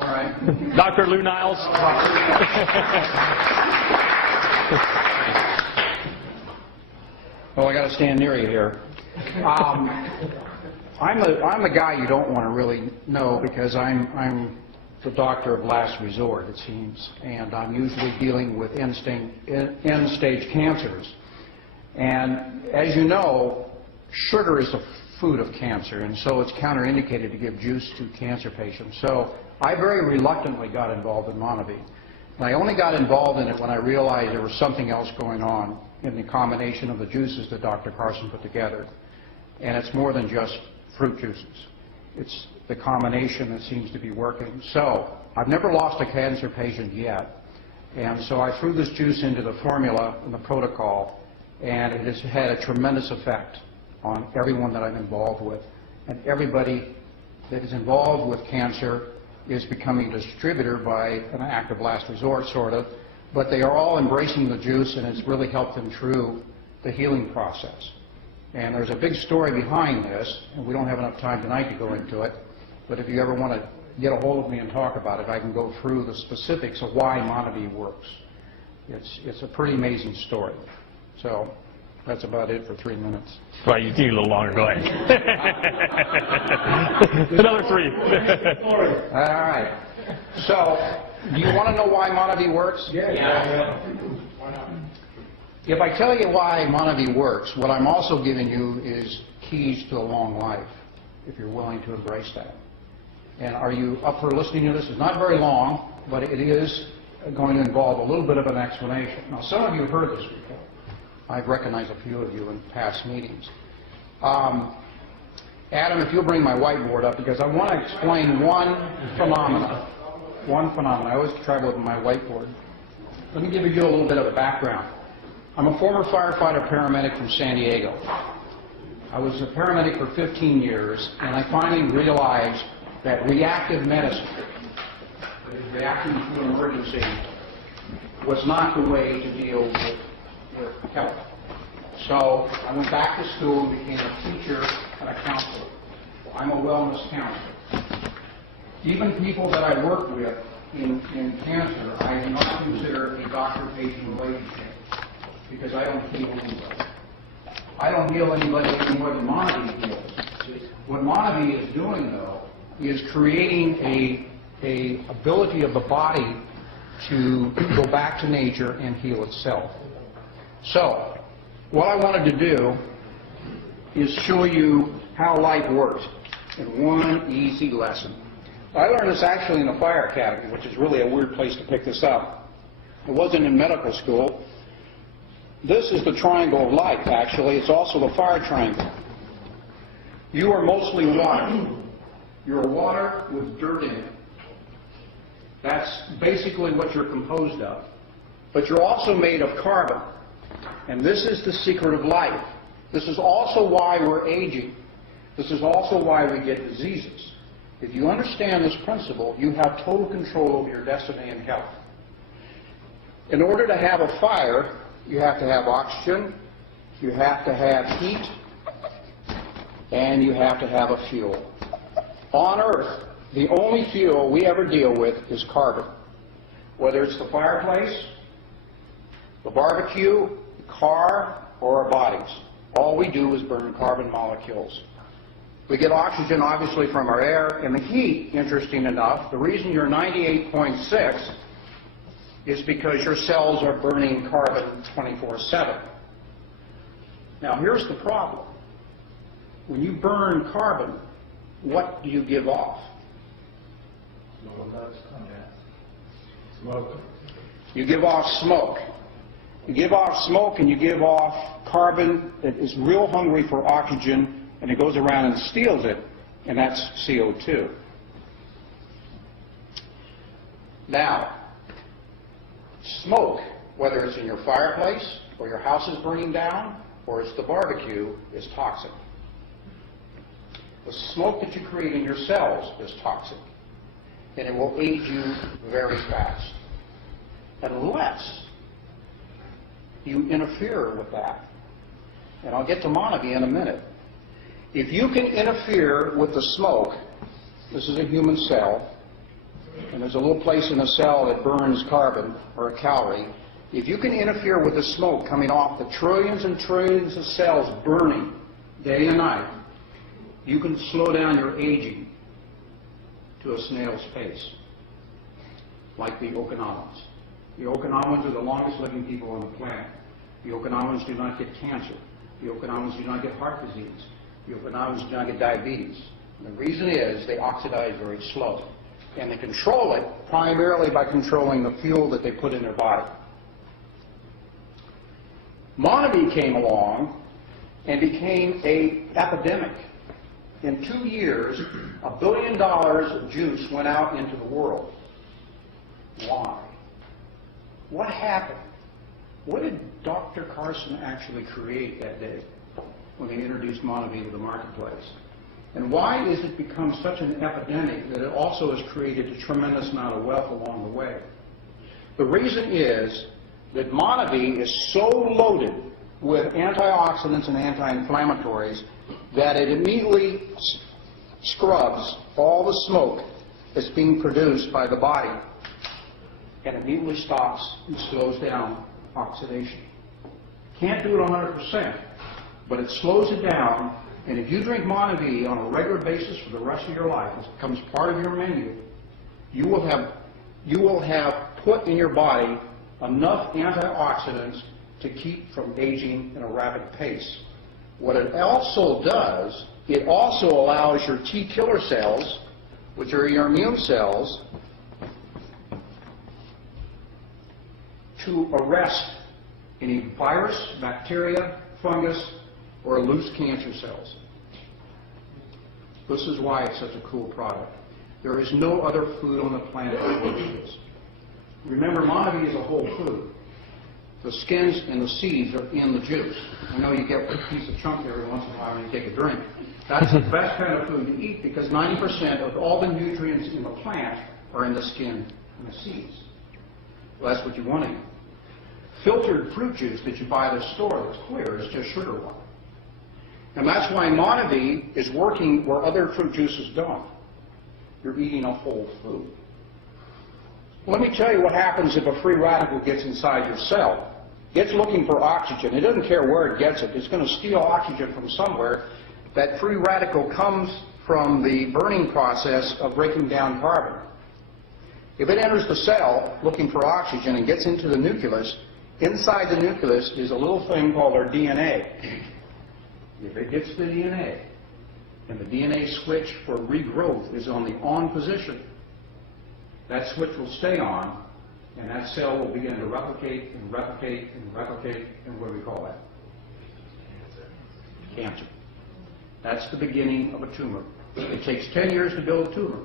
All right. Dr. Lou Niles. Well, I got to stand near you here. I'm the guy you don't want to really know because I'm the doctor of last resort, it seems, and I'm usually dealing with end-stage cancers. And as you know, sugar is the food of cancer, and so it's counterindicated to give juice to cancer patients. So I very reluctantly got involved in Monavie. And I only got involved in it when I realized there was something else going on in the combination of the juices that Dr. Carson put together. And it's more than just fruit juices. It's the combination that seems to be working. So I've never lost a cancer patient yet. And so I threw this juice into the formula and the protocol, and it has had a tremendous effect on everyone that I'm involved with. And everybody that is involved with cancer is becoming a distributor by an act of last resort, sort of. But they are all embracing the juice, and it's really helped them through the healing process. And there's a big story behind this, and we don't have enough time tonight to go into it. But if you ever want to get a hold of me and talk about it, I can go through the specifics of why Monavie works. It's a pretty amazing story. So that's about it for 3 minutes. Well, you need a little longer. Go ahead. Another 3. All right. So, do you want to know why Monavie works? Yeah. Why not? If I tell you why Monavie works, what I'm also giving you is keys to a long life, if you're willing to embrace that. And are you up for listening to this? It's not very long, but it is going to involve a little bit of an explanation. Now, some of you have heard this before. I've recognized a few of you in past meetings. Adam, if you'll bring my whiteboard up, because I want to explain one phenomenon. I always travel with my whiteboard. Let me give you a little bit of a background. I'm a former firefighter paramedic from San Diego. I was a paramedic for 15 years, and I finally realized that reactive medicine, that is reacting to an emergency, was not the way to deal with health. So I went back to school and became a teacher and a counselor. I'm a wellness counselor. Even people that I work with in cancer, I do not consider a doctor-patient relationship because I don't heal anybody. I don't heal anybody any more than Monavie heals. What Monavie is doing, though, is creating a ability of the body to go back to nature and heal itself. So, what I wanted to do is show you how life works in one easy lesson. I learned this actually in the fire academy, which is really a weird place to pick this up. It wasn't in medical school. This is the triangle of life, actually. It's also the fire triangle. You are mostly water. You're water with dirt in it. That's basically what you're composed of. But you're also made of carbon. And this is the secret of life. This is also why we're aging. This is also why we get diseases. If you understand this principle, you have total control over your destiny and health. In order to have a fire, you have to have oxygen, you have to have heat, and you have to have a fuel. On Earth, the only fuel we ever deal with is carbon. Whether it's the fireplace, the barbecue, the car, or our bodies. All we do is burn carbon molecules. We get oxygen, obviously, from our air, and the heat, interesting enough, the reason you're 98.6 is because your cells are burning carbon 24/7. Now, here's the problem. When you burn carbon, what do you give off? Smoke. You give off smoke. You give off smoke and you give off carbon that is real hungry for oxygen, and it goes around and steals it, and that's CO2. Now, smoke, whether it's in your fireplace or your house is burning down or it's the barbecue, is toxic. The smoke that you create in your cells is toxic, and it will age you very fast unless you interfere with that. And I'll get to Monavie in a minute. If you can interfere with the smoke, this is a human cell, and there's a little place in the cell that burns carbon or a calorie, if you can interfere with the smoke coming off the trillions and trillions of cells burning day and night, you can slow down your aging to a snail's pace, like the Okinawans. The Okinawans are the longest living people on the planet. The Okinawans do not get cancer. The Okinawans do not get heart disease. The Okinawans do not get diabetes. And the reason is they oxidize very slow. And they control it primarily by controlling the fuel that they put in their body. Monavie came along and became an epidemic. In 2 years, $1 billion of juice went out into the world. Why? What happened? What did Dr. Carson actually create that day when they introduced Monavie to the marketplace? And why has it become such an epidemic that it also has created a tremendous amount of wealth along the way? The reason is that Monavie is so loaded with antioxidants and anti-inflammatories that it immediately scrubs all the smoke that's being produced by the body and immediately stops and slows down oxidation. Can't do it 100%, but it slows it down, and if you drink Monavie on a regular basis for the rest of your life, it becomes part of your menu, you will have put in your body enough antioxidants to keep from aging in a rapid pace. What it also does, it also allows your T killer cells, which are your immune cells, to arrest any virus, bacteria, fungus, or loose cancer cells. This is why it's such a cool product. There is no other food on the planet that works this. Remember, Monavie is a whole food. The skins and the seeds are in the juice. I know you get a piece of chunk every once in a while when you take a drink. That's the best kind of food to eat because 90% of all the nutrients in the plant are in the skin and the seeds. Well, that's what you want to eat. Filtered fruit juice that you buy at the store that's clear is just sugar water. And that's why Monavie is working where other fruit juices don't. You're eating a whole food. Let me tell you what happens if a free radical gets inside your cell. It's looking for oxygen. It doesn't care where it gets it. It's going to steal oxygen from somewhere. That free radical comes from the burning process of breaking down carbon. If it enters the cell looking for oxygen and gets into the nucleus, inside the nucleus is a little thing called our DNA. If it gets the DNA, and the DNA switch for regrowth is on the on position, that switch will stay on, and that cell will begin to replicate and replicate and replicate, and what do we call that? Cancer. That's the beginning of a tumor. It takes 10 years to build a tumor.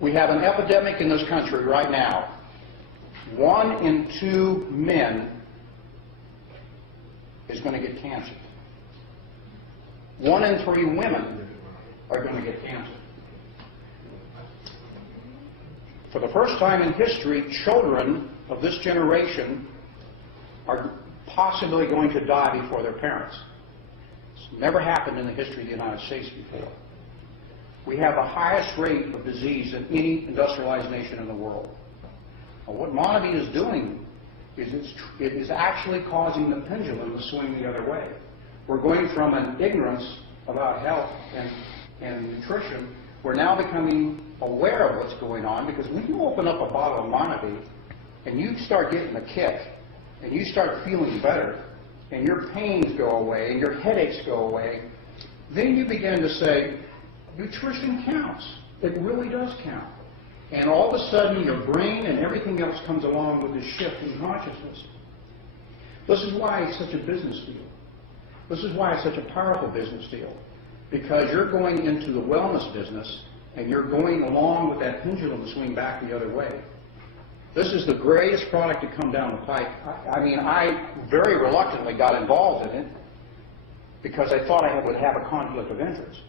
We have an epidemic in this country right now. 1 in 2 men is going to get cancer. 1 in 3 women are going to get cancer. For the first time in history, children of this generation are possibly going to die before their parents. It's never happened in the history of the United States before. We have the highest rate of disease in any industrialized nation in the world. Well, what Monavie is doing is it is actually causing the pendulum to swing the other way. We're going from an ignorance about health and nutrition. We're now becoming aware of what's going on, because when you open up a bottle of Monavie and you start getting a kick and you start feeling better and your pains go away and your headaches go away, then you begin to say, nutrition counts. It really does count. And all of a sudden your brain and everything else comes along with this shift in consciousness. This is why it's such a business deal. This is why it's such a powerful business deal. Because you're going into the wellness business and you're going along with that pendulum to swing back the other way. This is the greatest product to come down the pike. I very reluctantly got involved in it because I thought I would have a conflict of interest.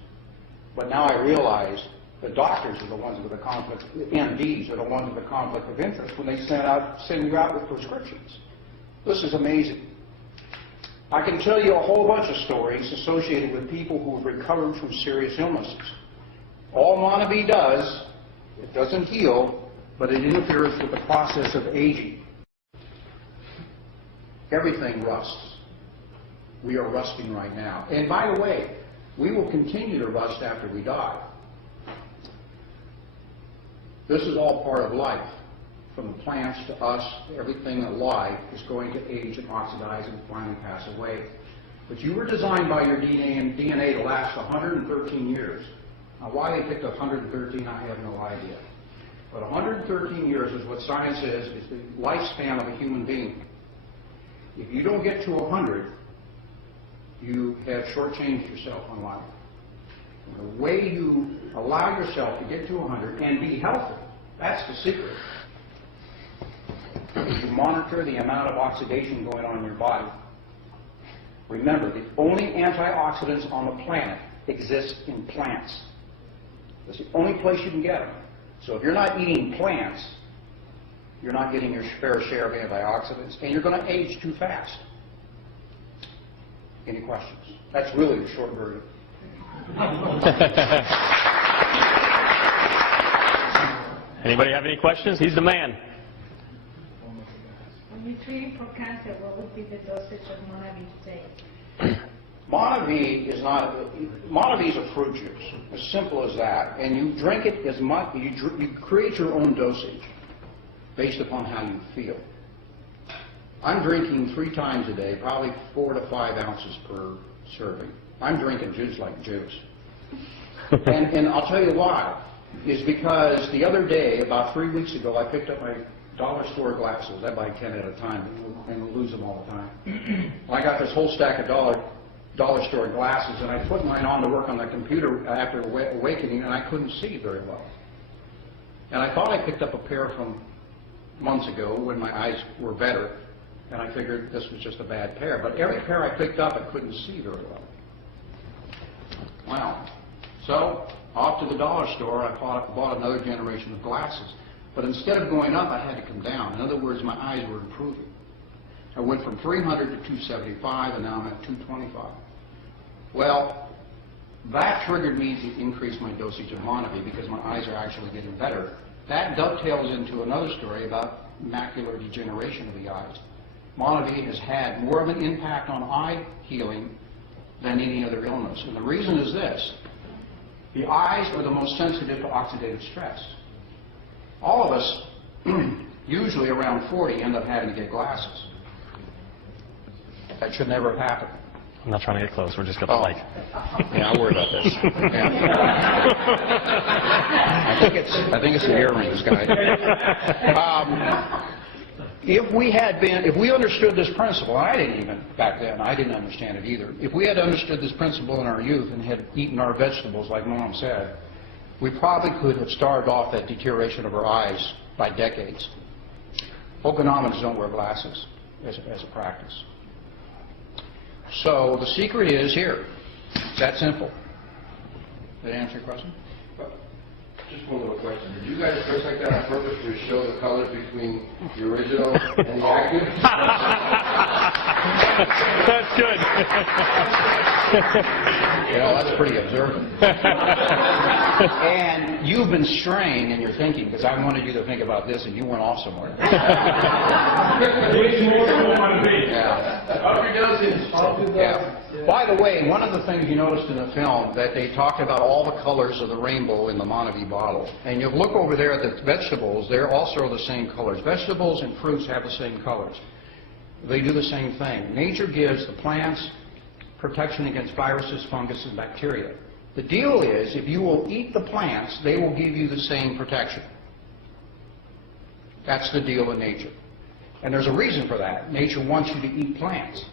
But now I realize the doctors are the ones with the conflict, the MDs are the ones with the conflict of interest when they send you out with prescriptions. This is amazing. I can tell you a whole bunch of stories associated with people who have recovered from serious illnesses. All Monavie does It doesn't heal, but it interferes with the process of aging. Everything rusts. We are rusting right now. And by the way, we will continue to rust after we die. This is all part of life. From the plants to us, everything alive is going to age and oxidize and finally pass away. But you were designed by your DNA to last 113 years. Now, why they picked 113, I have no idea. But 113 years is what science is the lifespan of a human being. If you don't get to 100, you have shortchanged yourself on life. And the way you allow yourself to get to 100 and be healthy, that's the secret. You monitor the amount of oxidation going on in your body. Remember, the only antioxidants on the planet exist in plants. That's the only place you can get them. So if you're not eating plants, you're not getting your fair share of antioxidants, and you're going to age too fast. Any questions? That's really the short version. Anybody have any questions? He's the man. When you're treating for cancer, what would be the dosage of Monavie say? Monavie is a fruit juice, as simple as that. And you drink it as much, you create your own dosage based upon how you feel. I'm drinking 3 times a day, probably 4 to 5 ounces per serving. I'm drinking juice like juice. And I'll tell you why. Is because the other day, about 3 weeks ago, I picked up my dollar store glasses. I buy 10 at a time and lose them all the time. I got this whole stack of dollar store glasses, and I put mine on to work on the computer after awakening, and I couldn't see very well. And I thought I picked up a pair from months ago when my eyes were better, and I figured this was just a bad pair. But every pair I picked up, I couldn't see very well. Wow. So, off to the dollar store, I bought another generation of glasses. But instead of going up, I had to come down. In other words, my eyes were improving. I went from 300 to 275, and now I'm at 225. Well, that triggered me to increase my dosage of Monavie because my eyes are actually getting better. That dovetails into another story about macular degeneration of the eyes. Monavie has had more of an impact on eye healing than any other illness. And the reason is this. The eyes are the most sensitive to oxidative stress. All of us, usually around 40, end up having to get glasses. That should never have happened. I'm not trying to get close. We're just going to like. Yeah, I worry about this. Yeah. I think it's the earrings, guys. If we understood this principle, and I didn't even back then, I didn't understand it either. If we had understood this principle in our youth and had eaten our vegetables, like Mom said, we probably could have starved off that deterioration of our eyes by decades. Okonomans don't wear glasses as a practice. So the secret is here. It's that simple. Did that answer your question? Just one little question. Did you guys dress like that on purpose to show the colors between the original and the active? That's good. You know, that's pretty observant. And you've been straying in your thinking because I wanted you to think about this and you went off somewhere. Up your dosage. Yeah. By the way, one of the things you noticed in the film that they talked about all the colors of the rainbow in the Monavie bottle. And you look over there at the vegetables, they're also the same colors. Vegetables and fruits have the same colors. They do the same thing. Nature gives the plants protection against viruses, fungus, and bacteria. The deal is, if you will eat the plants, they will give you the same protection. That's the deal in nature. And there's a reason for that. Nature wants you to eat plants.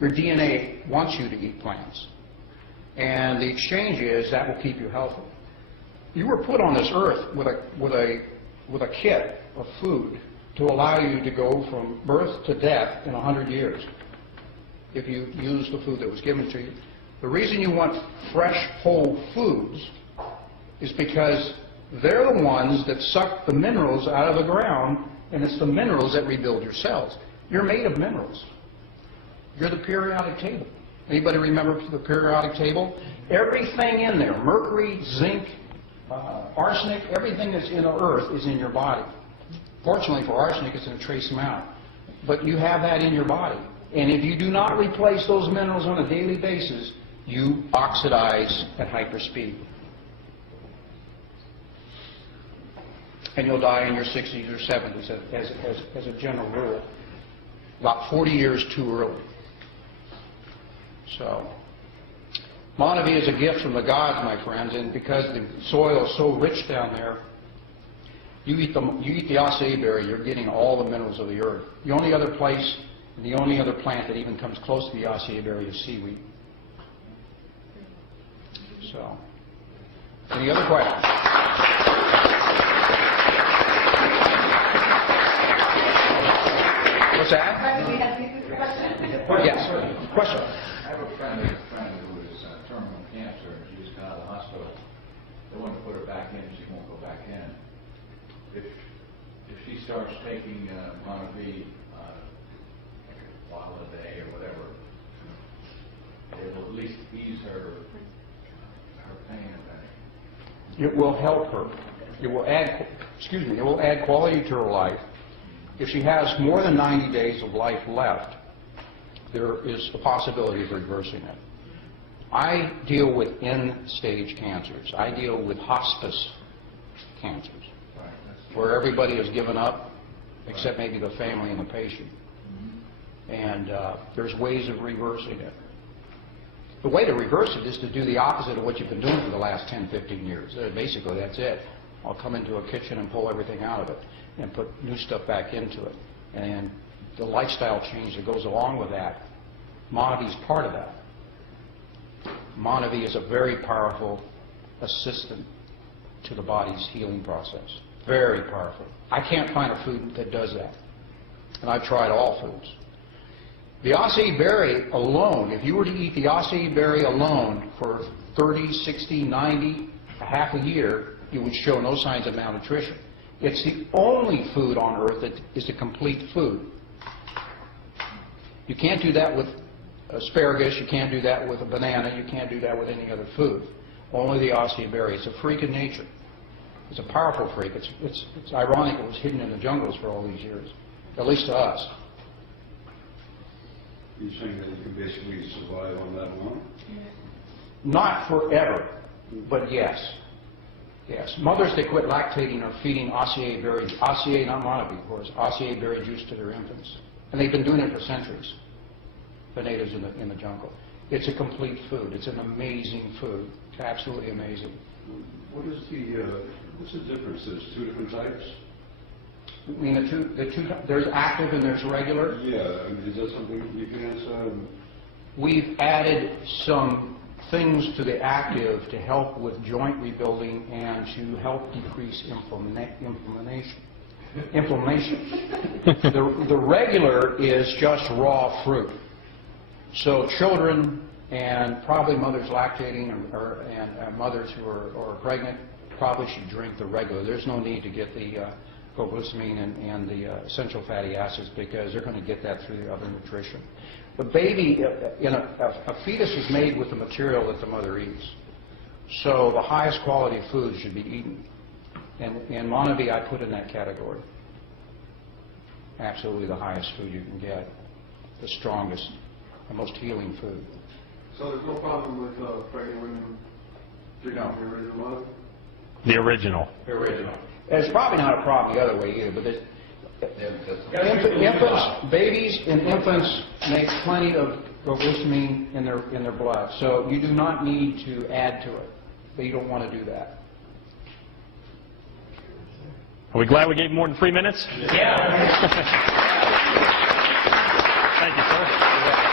Your DNA wants you to eat plants. And the exchange is that will keep you healthy. You were put on this earth with a kit of food to allow you to go from birth to death in 100 years if you use the food that was given to you. The reason you want fresh, whole foods is because they're the ones that suck the minerals out of the ground, and it's the minerals that rebuild your cells. You're made of minerals. You're the periodic table. Anybody remember the periodic table? Everything in there, mercury, zinc, arsenic, everything that's in the earth is in your body. Fortunately for arsenic, it's in a trace amount. But you have that in your body. And if you do not replace those minerals on a daily basis, you oxidize at hyperspeed. And you'll die in your 60s or 70s as a general rule. About 40 years too early. So, Monavie is a gift from the gods, my friends, and because the soil is so rich down there, you eat the acai berry, you're getting all the minerals of the earth. The only other place, the only other plant that even comes close to the acai berry is seaweed. So, any other questions? What's that? Yes. Question. I have a friend who is terminal cancer, and she just got out of the hospital. They want to put her back in, she won't go back in. If she starts taking Monavie like a bottle a day or whatever, it will at least ease her pain and pain. It will help her. It will add, it will add quality to her life. If she has more than 90 days of life left, there is a possibility of reversing it. I deal with end-stage cancers. I deal with hospice cancers, where everybody has given up, except maybe the family and the patient. And there's ways of reversing it. The way to reverse it is to do the opposite of what you've been doing for the last 10, 15 years. Basically, that's it. I'll come into a kitchen and pull everything out of it and put new stuff back into it. And the lifestyle change that goes along with that, Monavie is part of that. Monavie is a very powerful assistant to the body's healing process. Very powerful. I can't find a food that does that. And I've tried all foods. The acai berry alone, if you were to eat the acai berry alone for 30, 60, 90, a half a year, you would show no signs of malnutrition. It's the only food on earth that is a complete food. You can't do that with asparagus, you can't do that with a banana, you can't do that with any other food. Only the acai berry. It's a freak of nature. It's a powerful freak. It's ironic it was hidden in the jungles for all these years, at least to us. You're saying that you can basically survive on that alone? Not forever, but yes. Yes. Mothers that quit lactating are feeding acai berry, acai, not Monavie, of course, acai berry juice to their infants. And they've been doing it for centuries, the natives in the jungle. It's a complete food. It's an amazing food. Absolutely amazing. What is what's the difference? There's two different types? I mean, the two, there's active and there's regular. Yeah, I mean, is that something you can answer? We've added some things to the active to help with joint rebuilding and to help decrease inflammation. The regular is just raw fruit. So children and probably mothers lactating and mothers who are pregnant probably should drink the regular. There's no need to get the glucosamine and the essential fatty acids because they're going to get that through the other nutrition. The baby, a fetus is made with the material that the mother eats. So the highest quality food should be eaten. And Monavie I put in that category. Absolutely the highest food you can get. The strongest, the most healing food. So there's no problem with pregnant women drinking the original Monavie? The original. The original. It's probably not a problem the other way either, but infants, babies and infants make plenty of glucosamine in their blood, so you do not need to add to it. But you don't want to do that. Are we glad we gave more than 3 minutes? Yeah. Thank you, sir.